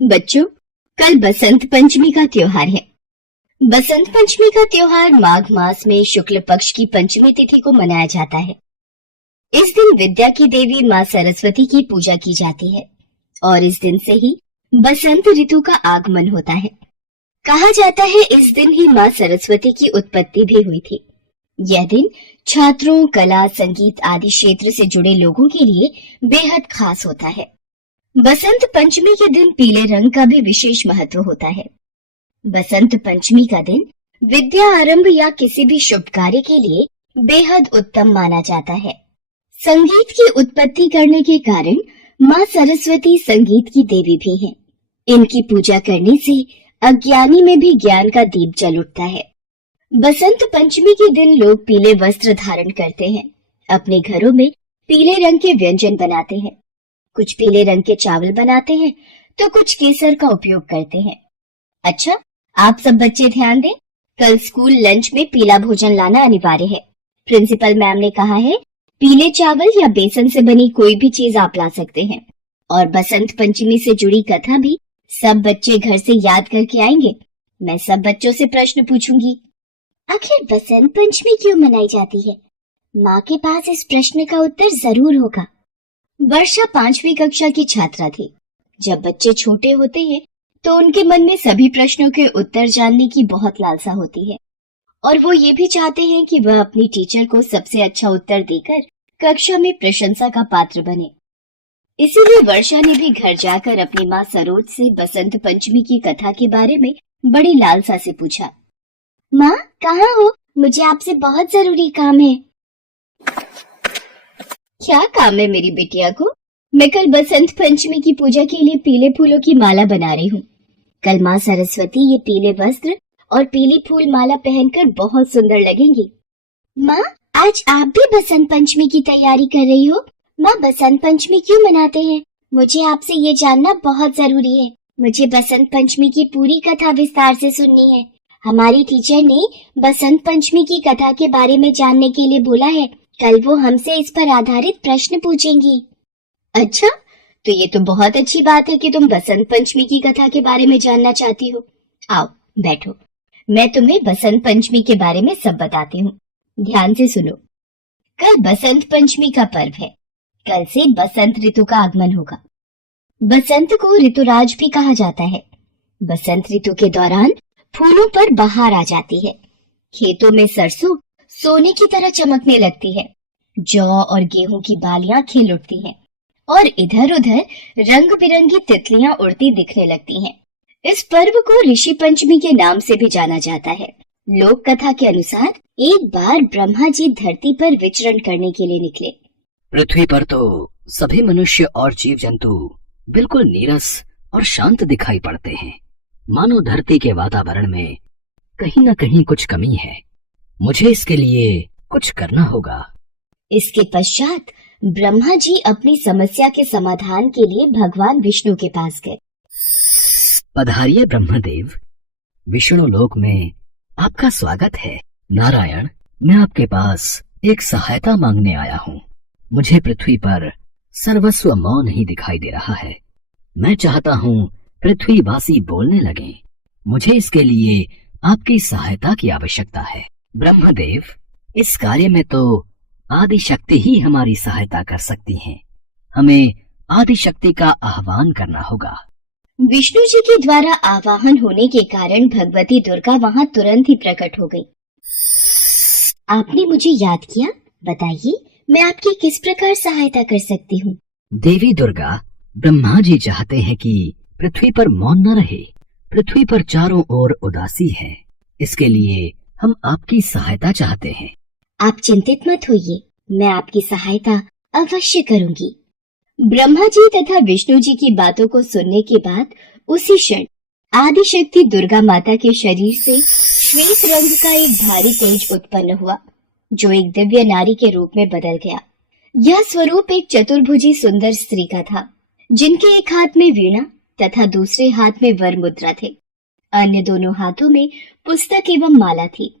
बच्चों, कल बसंत पंचमी का त्योहार है। बसंत पंचमी का त्योहार माघ मास में शुक्ल पक्ष की पंचमी तिथि को मनाया जाता है। इस दिन विद्या की देवी माँ सरस्वती की पूजा की जाती है और इस दिन से ही बसंत ऋतु का आगमन होता है। कहा जाता है इस दिन ही माँ सरस्वती की उत्पत्ति भी हुई थी। यह दिन छात्रों, कला, संगीत आदि क्षेत्र से जुड़े लोगों के लिए बेहद खास होता है। बसंत पंचमी के दिन पीले रंग का भी विशेष महत्व होता है। बसंत पंचमी का दिन विद्या आरंभ या किसी भी शुभ कार्य के लिए बेहद उत्तम माना जाता है। संगीत की उत्पत्ति करने के कारण माँ सरस्वती संगीत की देवी भी हैं। इनकी पूजा करने से अज्ञानी में भी ज्ञान का दीप जल उठता है। बसंत पंचमी के दिन लोग पीले वस्त्र धारण करते हैं। अपने घरों में पीले रंग के व्यंजन बनाते हैं। कुछ पीले रंग के चावल बनाते हैं तो कुछ केसर का उपयोग करते हैं। अच्छा, आप सब बच्चे ध्यान दें, कल स्कूल लंच में पीला भोजन लाना अनिवार्य है। प्रिंसिपल मैम ने कहा है पीले चावल या बेसन से बनी कोई भी चीज आप ला सकते हैं। और बसंत पंचमी से जुड़ी कथा भी सब बच्चे घर से याद करके आएंगे। मैं सब बच्चों से प्रश्न पूछूंगी। आखिर बसंत पंचमी क्यों मनाई जाती है? माँ के पास इस प्रश्न का उत्तर जरूर होगा। वर्षा 5वीं कक्षा की छात्रा थी। जब बच्चे छोटे होते हैं तो उनके मन में सभी प्रश्नों के उत्तर जानने की बहुत लालसा होती है और वो ये भी चाहते हैं कि वह अपनी टीचर को सबसे अच्छा उत्तर देकर कक्षा में प्रशंसा का पात्र बने। इसीलिए वर्षा ने भी घर जाकर अपनी माँ सरोज से बसंत पंचमी की कथा के बारे में बड़ी लालसा से पूछा। माँ, कहाँ हो? मुझे आपसे बहुत जरूरी काम है। क्या काम है मेरी बिटिया को? मैं कल बसंत पंचमी की पूजा के लिए पीले फूलों की माला बना रही हूँ। कल माँ सरस्वती ये पीले वस्त्र और पीली फूल माला पहनकर बहुत सुंदर लगेंगी। माँ, आज आप भी बसंत पंचमी की तैयारी कर रही हो? माँ, बसंत पंचमी क्यों मनाते हैं? मुझे आपसे ये जानना बहुत जरूरी है। मुझे बसंत पंचमी की पूरी कथा विस्तार से सुननी है। हमारी टीचर ने बसंत पंचमी की कथा के बारे में जानने के लिए बोला है। कल वो हमसे इस पर आधारित प्रश्न पूछेंगी। अच्छा, तो ये तो बहुत अच्छी बात है कि तुम बसंत पंचमी की कथा के बारे में जानना चाहती हो। आओ बैठो, मैं तुम्हें बसंत पंचमी के बारे में सब बताती हूँ। ध्यान से सुनो। कल बसंत पंचमी का पर्व है। कल से बसंत ऋतु का आगमन होगा। बसंत को ऋतुराज भी कहा जाता है। बसंत ऋतु के दौरान फूलों पर बहार आ जाती है। खेतों में सरसों सोने की तरह चमकने लगती है। जौ और गेहूं की बालियां खिल उठती हैं और इधर उधर रंग बिरंगी तितलियां उड़ती दिखने लगती हैं। इस पर्व को ऋषि पंचमी के नाम से भी जाना जाता है। लोक कथा के अनुसार एक बार ब्रह्मा जी धरती पर विचरण करने के लिए निकले। पृथ्वी पर तो सभी मनुष्य और जीव जंतु बिल्कुल नीरस और शांत दिखाई पड़ते हैं। मानो धरती के वातावरण में कहीं न कहीं कुछ कमी है। मुझे इसके लिए कुछ करना होगा। इसके पश्चात ब्रह्मा जी अपनी समस्या के समाधान के लिए भगवान विष्णु के पास गए। पधारिए ब्रह्मदेव, विष्णु लोक में आपका स्वागत है। नारायण, मैं आपके पास एक सहायता मांगने आया हूँ। मुझे पृथ्वी पर सर्वस्व मौन ही दिखाई दे रहा है। मैं चाहता हूँ पृथ्वीवासी बोलने लगें। मुझे इसके लिए आपकी सहायता की आवश्यकता है। ब्रह्मदेव, इस कार्य में तो आदि शक्ति ही हमारी सहायता कर सकती हैं। हमें आदि शक्ति का आह्वान करना होगा। विष्णु जी के द्वारा आवाहन होने के कारण भगवती दुर्गा वहां तुरंत ही प्रकट हो गई। आपने मुझे याद किया, बताइए मैं आपकी किस प्रकार सहायता कर सकती हूँ? देवी दुर्गा, ब्रह्मा जी चाहते हैं कि पृथ्वी पर मौन न रहे। पृथ्वी पर चारों ओर उदासी है। इसके लिए हम आपकी सहायता चाहते हैं। आप चिंतित मत होइए, मैं आपकी सहायता अवश्य करूंगी। ब्रह्मा जी तथा विष्णु जी की बातों को सुनने के बाद उसी क्षण आदिशक्ति दुर्गा माता के शरीर से श्वेत रंग का एक भारी तेज उत्पन्न हुआ, जो एक दिव्य नारी के रूप में बदल गया। यह स्वरूप एक चतुर्भुजी सुंदर स्त्री का था, जिनके एक हाथ में वीणा तथा दूसरे हाथ में वर मुद्रा थे। अन्य दोनों हाथों में पुस्तक एवं माला थी।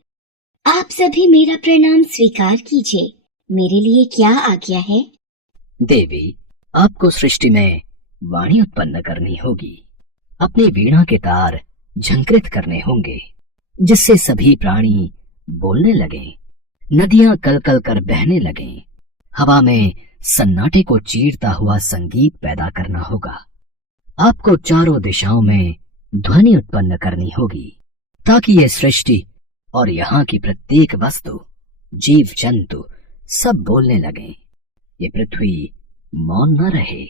आप सभी मेरा प्रणाम स्वीकार कीजिए। मेरे लिए क्या आज्ञा है? देवी, आपको सृष्टि में वाणी उत्पन्न करनी होगी। अपनी वीणा के तार झंकृत करने होंगे, जिससे सभी प्राणी बोलने लगें, नदियां कल कल कर बहने लगें। हवा में सन्नाटे को चीरता हुआ संगीत पैदा करना होगा। आपको चारों दिशाओं में ध्वनि उत्पन्न करनी होगी, ताकि ये सृष्टि और यहाँ की प्रत्येक वस्तु, जीव जंतु सब बोलने लगें। ये पृथ्वी मौन न रहे।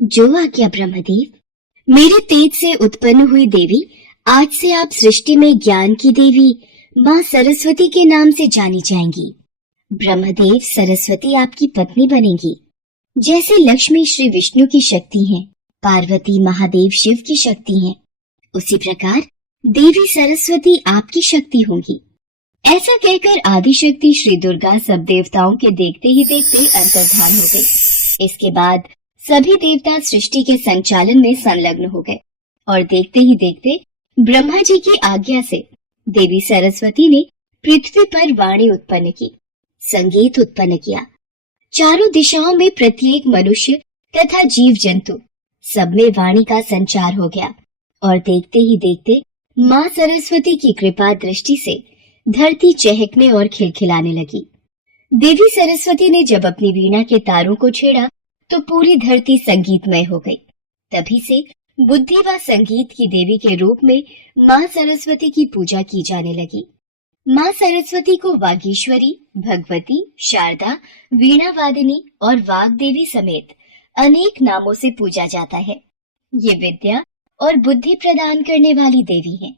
जो आज्ञा ब्रह्मदेव। मेरे तेज से उत्पन्न हुई देवी, आज से आप सृष्टि में ज्ञान की देवी माँ सरस्वती के नाम से जानी जाएंगी। ब्रह्मदेव, सरस्वती आपकी पत्नी बनेंगी। जैसे लक्ष्मी श्री विष्णु की शक्ति हैं, पार्वती महादेव शिव की शक्ति हैं, उसी प्रकार देवी सरस्वती आपकी शक्ति होंगी। ऐसा कहकर आदिशक्ति श्री दुर्गा सब देवताओं के देखते ही देखते अंतर्धान हो गई। इसके बाद सभी देवता सृष्टि के संचालन में संलग्न हो गए और देखते ही देखते ब्रह्मा जी की आज्ञा से देवी सरस्वती ने पृथ्वी पर वाणी उत्पन्न की, संगीत उत्पन्न किया। चारों दिशाओं में प्रत्येक मनुष्य तथा जीव जंतु सब में वाणी का संचार हो गया और देखते ही देखते माँ सरस्वती की कृपा दृष्टि से धरती चहकने और खिलखिलाने लगी। देवी सरस्वती ने जब अपनी वीणा के तारों को छेड़ा तो पूरी धरती संगीतमय हो गई। तभी से बुद्धि व संगीत की देवी के रूप में माँ सरस्वती की पूजा की जाने लगी। माँ सरस्वती को वागीश्वरी, भगवती, शारदा, वीणा वादिनी और वाग देवी समेत अनेक नामों से पूजा जाता है। ये विद्या और बुद्धि प्रदान करने वाली देवी है।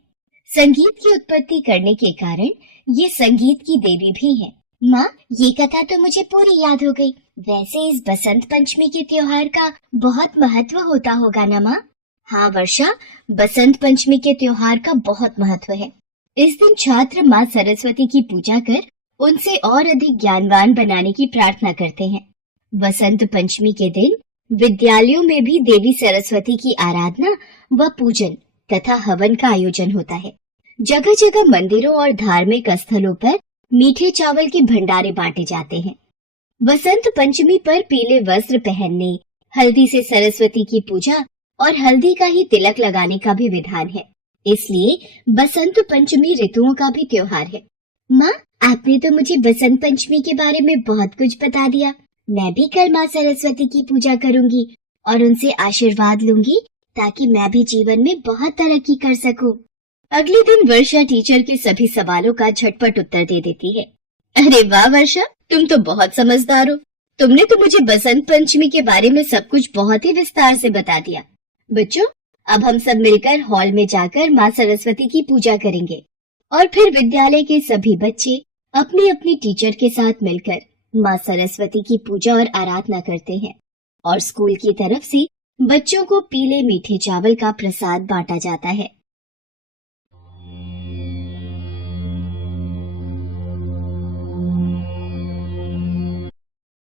संगीत की उत्पत्ति करने के कारण ये संगीत की देवी भी है। माँ, ये कथा तो मुझे पूरी याद हो गई। वैसे इस बसंत पंचमी के त्योहार का बहुत महत्व होता होगा ना माँ? हाँ वर्षा, बसंत पंचमी के त्योहार का बहुत महत्व है। इस दिन छात्र माँ सरस्वती की पूजा कर उनसे और अधिक ज्ञानवान बनाने की प्रार्थना करते हैं। बसंत पंचमी के दिन विद्यालयों में भी देवी सरस्वती की आराधना व पूजन तथा हवन का आयोजन होता है। जगह जगह मंदिरों और धार्मिक स्थलों पर मीठे चावल के भंडारे बांटे जाते हैं। बसंत पंचमी पर पीले वस्त्र पहनने, हल्दी से सरस्वती की पूजा और हल्दी का ही तिलक लगाने का भी विधान है। इसलिए बसंत पंचमी ऋतुओं का भी त्योहार है। माँ, आपने तो मुझे बसंत पंचमी के बारे में बहुत कुछ बता दिया। मैं भी कल माँ सरस्वती की पूजा करूंगी और उनसे आशीर्वाद लूंगी, ताकि मैं भी जीवन में बहुत तरक्की कर सकूं। अगले दिन वर्षा टीचर के सभी सवालों का झटपट उत्तर दे देती है। अरे वाह वर्षा, तुम तो बहुत समझदार हो। तुमने तो मुझे बसंत पंचमी के बारे में सब कुछ बहुत ही विस्तार से बता दिया। बच्चों, अब हम सब मिलकर हॉल में जाकर माँ सरस्वती की पूजा करेंगे और फिर विद्यालय के सभी बच्चे अपनी अपनी टीचर के साथ मिलकर माँ सरस्वती की पूजा और आराधना करते हैं और स्कूल की तरफ से बच्चों को पीले मीठे चावल का प्रसाद बांटा जाता है।